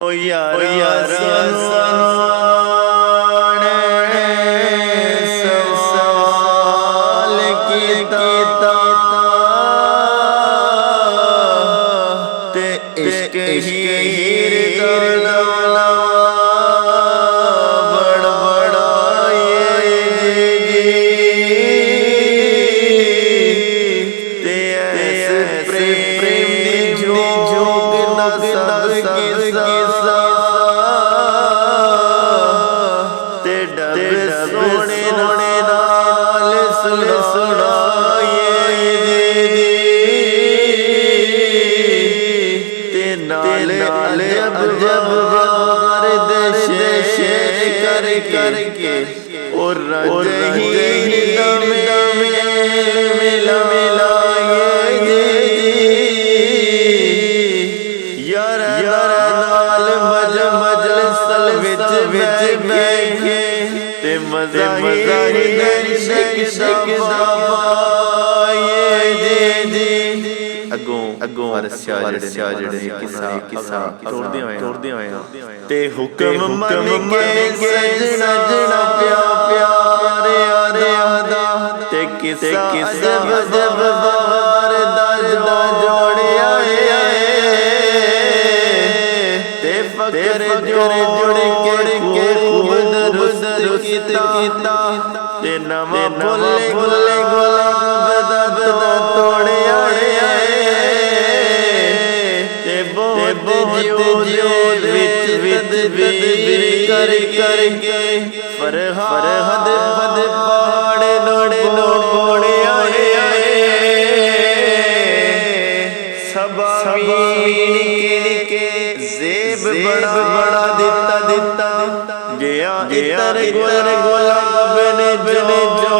ओ यार सवाल कीता ते इश्क हीर दा बड़ बड़ाए ते ऐसे प्रेम दी जोग ना सब किसा ते डब सोने नाल सुनाए ते नाल जब वार दे कर करके और रही दम मिला मिलाए यार नाल मजलिस विच बैठे ते मजा शिक अगों रस्या जड़े किसा तोड़दे होए ते हुक्म मन के सजना प्यारे आदा ते किसा जब बार दा जोड़िया ते फकर जोड़ के खूब दरुस्त कीता ते नवा भुले गुलाब दा तोड़िया ते बहुत जोद विच कर करके फरहाद पहाड़ नोड़े सबा के जेब बड़ा दिता गया इतर गुलाब ने जो